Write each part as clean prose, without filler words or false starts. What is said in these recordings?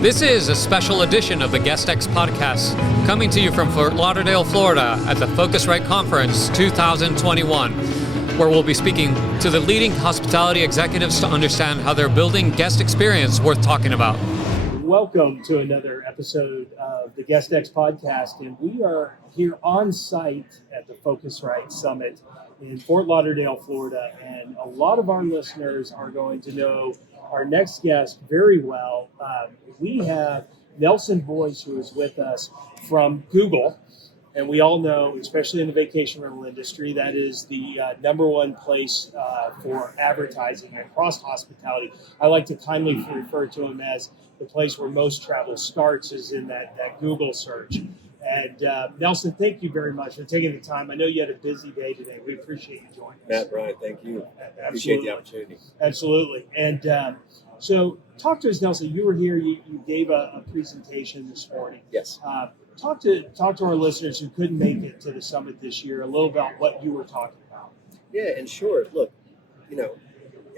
This is a special edition of the GuestX podcast, coming to you from Fort Lauderdale, Florida at the Phocuswright Conference 2021, where we'll be speaking to the leading hospitality executives to understand how they're building guest experience worth talking about. Welcome to another episode of the GuestX podcast, and we are here on site at the Phocuswright Summit in Fort Lauderdale, Florida, and a lot of our listeners are going to know our next guest very well. We have Nelson Boyce, who is with us from Google, and we all know, especially in the vacation rental industry, that is the number one place for advertising across hospitality. I like to kindly refer to him as the place where most travel starts is in that Google search. And Nelson, thank you very much for taking the time. I know you had a busy day today. We appreciate you joining us. Matt, Brian, thank you. Appreciate the opportunity. Absolutely. And so talk to us, Nelson. You were here. You gave a presentation this morning. Yes. Talk to our listeners who couldn't make it to the summit this year a little about what you were talking about. Yeah, and sure. Look,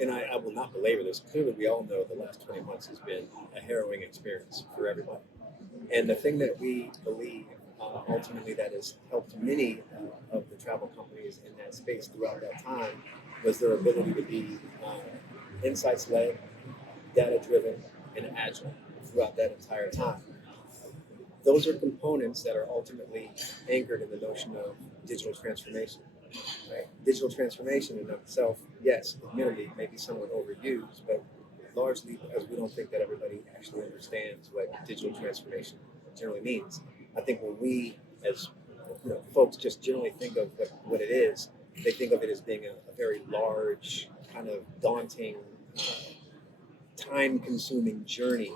and I will not belabor this. Clearly, we all know the last 20 months has been a harrowing experience for everybody. And the thing that we believe ultimately that has helped many of the travel companies in that space throughout that time was their ability to be insights-led, data-driven, and agile throughout that entire time. Those are components that are ultimately anchored in the notion of digital transformation. Right? Digital transformation in itself, yes, admittedly, may be somewhat overused, but largely because we don't think that everybody actually understands what digital transformation generally means. I think when we, as folks, just generally think of what it is, they think of it as being a very large, kind of daunting, time-consuming journey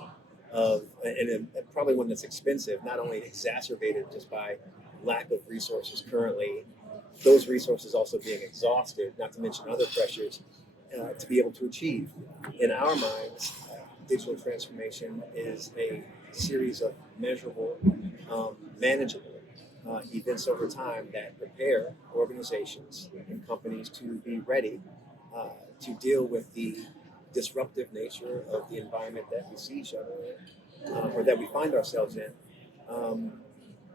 and probably one that's expensive, not only exacerbated just by lack of resources currently, those resources also being exhausted, not to mention other pressures, to be able to achieve. In our minds, digital transformation is a series of measurable, manageable events over time that prepare organizations and companies to be ready to deal with the disruptive nature of the environment that we see each other in, or that we find ourselves in,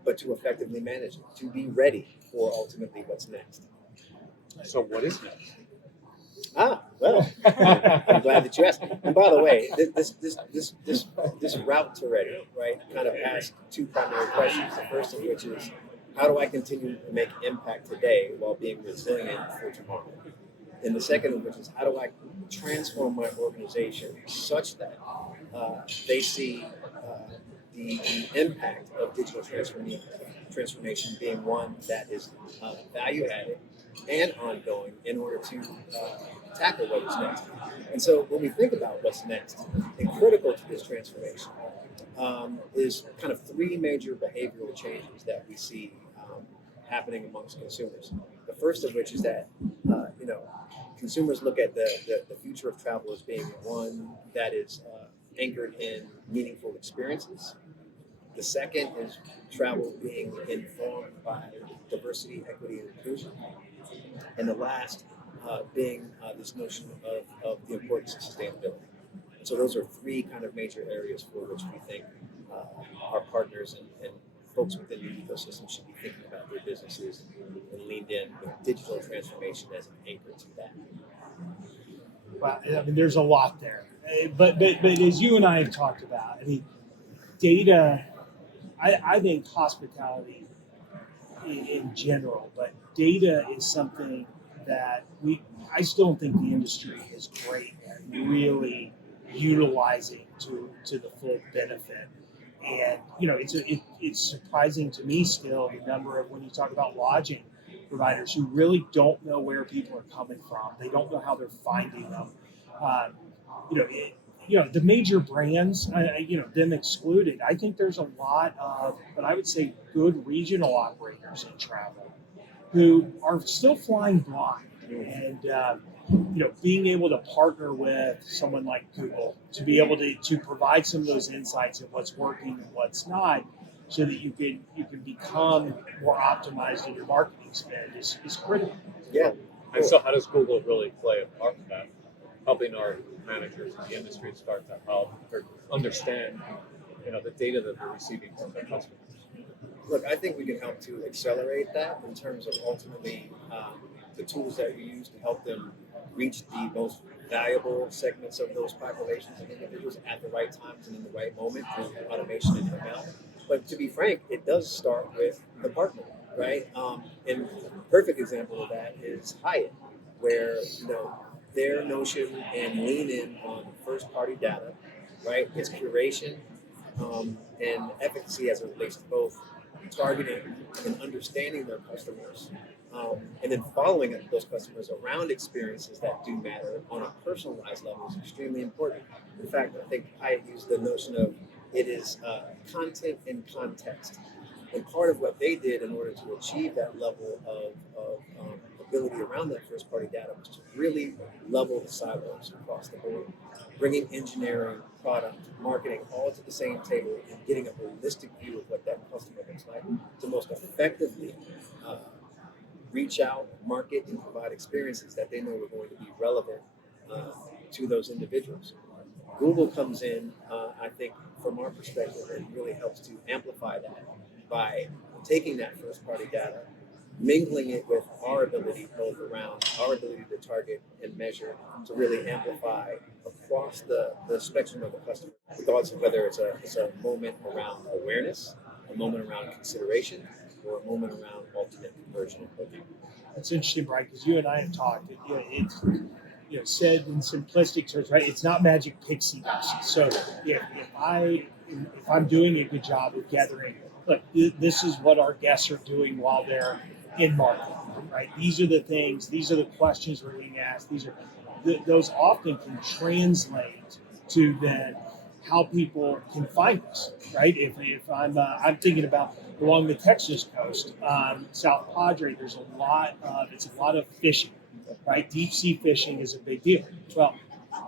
but to effectively manage it, to be ready for ultimately what's next. So what is next? Well, I'm glad that you asked. And by the way, this route to ready, right, kind of asks two primary questions. The first of which is, how do I continue to make impact today while being resilient for tomorrow? And the second of which is, how do I transform my organization such that they see the impact of digital transformation being one that is value-added and ongoing in order to tackle what is next. And so when we think about what's next, and critical to this transformation is kind of three major behavioral changes that we see happening amongst consumers. The first of which is that consumers look at the future of travel as being one that is anchored in meaningful experiences. The second is travel being informed by diversity, equity, and inclusion. And the last being this notion of the importance of sustainability. And so those are three kind of major areas for which we think our partners and folks within the ecosystem should be thinking about their businesses and leaned in with digital transformation as an anchor to that. Well, I mean, there's a lot there. But as you and I have talked about, I mean, data, I think hospitality in general, but data is something that I still don't think the industry is great at really utilizing to the full benefit. And, it's surprising to me still the number of, when you talk about lodging providers who really don't know where people are coming from. They don't know how they're finding them. The major brands, them excluded, I think there's a lot of, but I would say good regional operators in travel who are still flying blind. And, being able to partner with someone like Google to be able to provide some of those insights of what's working and what's not, so that you can become more optimized in your marketing spend is critical. Yeah. And so how does Google really play a part in that, helping our managers in the industry start to help or understand the data that they're receiving from their customers? Look, I think we can help to accelerate that in terms of ultimately the tools that we use to help them reach the most valuable segments of those populations and individuals at the right times and in the right moment through automation and ML. But to be frank, it does start with the partner, right? And a perfect example of that is Hyatt, where their notion and lean in on first-party data, right? Its curation and efficacy as it relates to both targeting and understanding their customers, and then following up those customers around experiences that do matter on a personalized level is extremely important. In fact, I think I used the notion of it is content and context. And part of what they did in order to achieve that level of ability around that first party data was to really level the silos across the board, bringing engineering, product, marketing all to the same table and getting a holistic view of what that customer looks like to most effectively reach out, market, and provide experiences that they know are going to be relevant to those individuals. Google comes in, I think, from our perspective, and really helps to amplify that by taking that first-party data, mingling it with our ability, both around our ability to target and measure, to really amplify across the spectrum of the customer, regardless of whether it's a moment around awareness, a moment around consideration, or a moment around ultimate conversion and booking. That's interesting, Brian, because you and I have talked. It's said in simplistic terms, right? It's not magic pixie dust. So if I'm doing a good job of gathering, look, this is what our guests are doing while they're in market, right? These are the things. These are the questions we're being asked. Those often can translate to then how people can find us, right? If I'm thinking about along the Texas coast, South Padre, there's a lot of fishing, right? Deep sea fishing is a big deal. Well,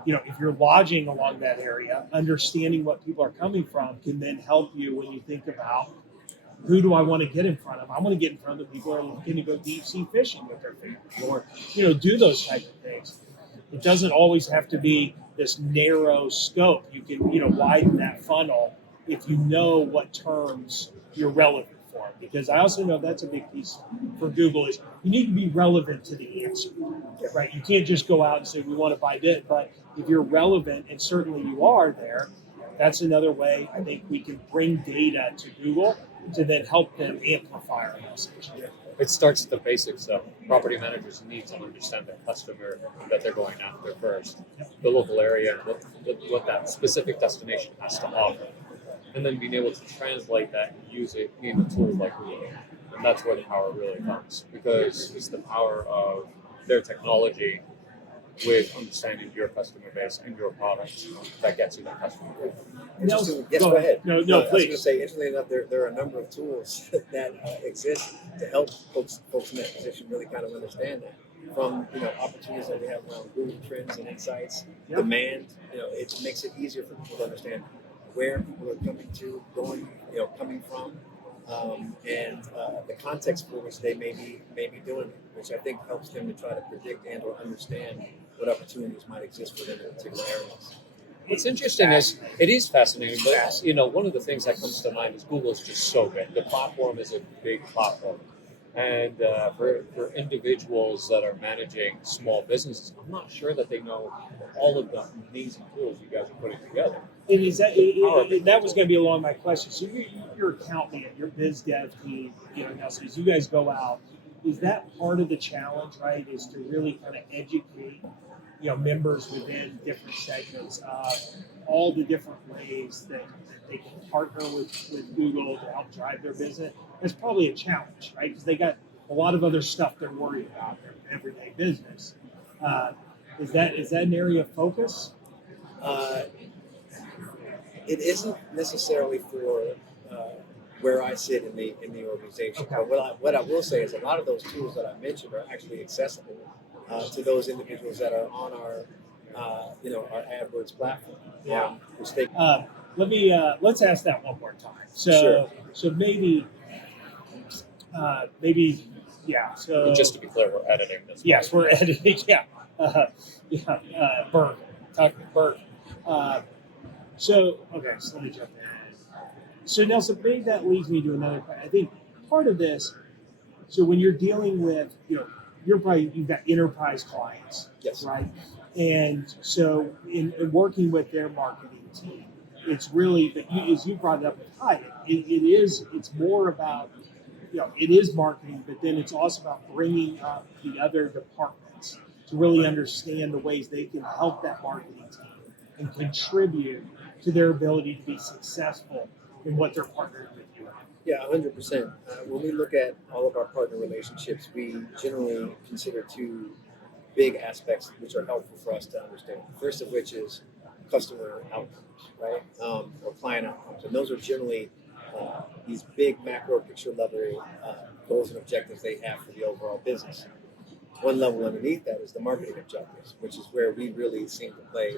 if you're lodging along that area, understanding what people are coming from can then help you when you think about who do I want to get in front of? I want to get in front of the people who are looking to go deep sea fishing with their family, or do those type of things. It doesn't always have to be this narrow scope. You can widen that funnel if you know what terms you're relevant for. Because I also know that's a big piece for Google is you need to be relevant to the answer, right? You can't just go out and say we want to buy this, but if you're relevant, and certainly you are there, that's another way I think we can bring data to Google to then help them amplify our message. It starts at the basics, though. Property managers need to understand their customer that they're going after first, the local area, and what that specific destination has to offer. And then being able to translate that and use it in a tool like Google. And that's where the power really comes, because it's the power of their technology with understanding your customer base and your products that gets you that customer base. Interesting. Yes, go ahead. No, I was going please. to say, interestingly enough, there are a number of tools that exist to help folks in that position really kind of understand that. From opportunities that we have around Google Trends and Insights, demand. It makes it easier for people to understand where people are coming from, and the context for which they may be doing it, which I think helps them to try to predict and or understand what opportunities might exist within their particular areas. What's interesting is it is fascinating, but one of the things that comes to mind is Google is just so big. The platform is a big platform, and for individuals that are managing small businesses, I'm not sure that they know all of the amazing tools you guys are putting together. And that was going to be along my question. So your account man, your biz dev team, Nelson, as you guys go out, is that part of the challenge, right? Is to really kind of educate, members within different segments of all the different ways that they can partner with Google to help drive their business. That's probably a challenge, right? Because they got a lot of other stuff they're worried about in their everyday business. Is that an area of focus? It isn't necessarily for where I sit in the organization. Okay. But what I will say is a lot of those tools that I mentioned are actually accessible to those individuals that are on our our AdWords platform. Yeah. Which they Let's ask that one more time. Sure. So maybe, yeah. So Just to be clear, we're editing this. yes, we're editing. Yeah. Berg. Talking Berg. So let me jump in. So Nelson, maybe that leads me to another point. I think part of this, so when you're dealing with, you've got enterprise clients, Yes. right? And so in working with their marketing team, it's really, as you brought it up with Hyatt, it's more about, it is marketing, but then it's also about bringing up the other departments to really understand the ways they can help that marketing team and contribute to their ability to be successful in what they're partnering with you on. Yeah, 100%. When we look at all of our partner relationships, we generally consider two big aspects which are helpful for us to understand. The first of which is customer outcomes, right? Or client outcomes. And those are generally these big macro picture level goals and objectives they have for the overall business. One level underneath that is the marketing objectives, which is where we really seem to play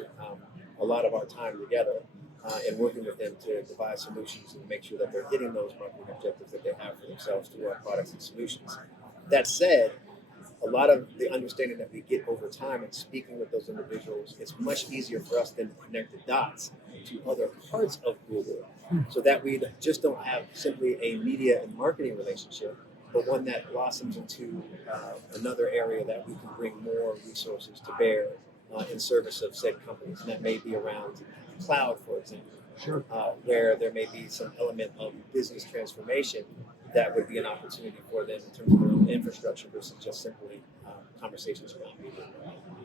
a lot of our time together and working with them to devise solutions and make sure that they're hitting those marketing objectives that they have for themselves through our products and solutions. That said, a lot of the understanding that we get over time and speaking with those individuals, it's much easier for us then to connect the dots to other parts of Google so that we just don't have simply a media and marketing relationship, but one that blossoms into another area that we can bring more resources to bear in service of said companies. And that may be around cloud, for example, Sure. where there may be some element of business transformation that would be an opportunity for them in terms of their own infrastructure versus just simply conversations around media.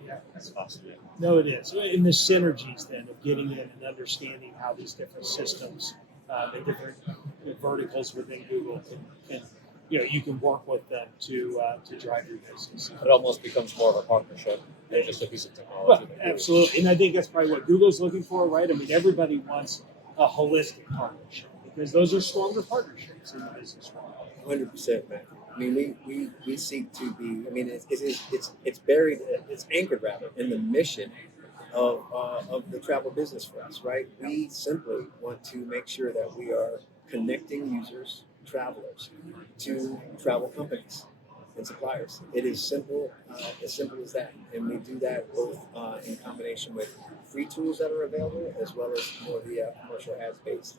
Yeah. That's fascinating. No, it is. And the synergies then of getting in and understanding how these different systems and different verticals within Google can you can work with them to drive your business. It almost becomes more of a partnership than just a piece of Well, technology. absolutely. And I think that's probably what Google's looking for, right? I mean, everybody wants a holistic partnership because those are stronger partnerships in the business world. 100%, man. I mean, we seek to be. I mean, it's buried, it's anchored rather in the mission of the travel business for us, right? We simply want to make sure that we are connecting users, travelers, to travel companies and suppliers. It is simple as that, and we do that both in combination with free tools that are available, as well as more the commercial ads-based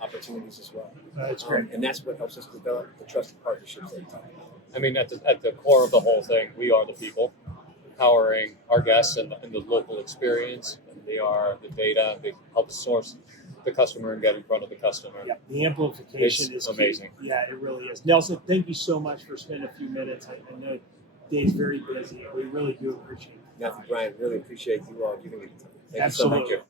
opportunities as well. That's great. And that's what helps us develop the trusted partnerships that we talk about. I mean, at the core of the whole thing, we are the people powering our guests and the local experience. And they are the data. They help source the customer and get in front of the customer. Yeah, the amplification It's is key. amazing. Yeah, it really is. Nelson, thank you so much for spending a few minutes. I know Dave's very busy. We really do appreciate it. Matthew, Brian, really appreciate you all giving me the time. Thank you so Absolutely. much.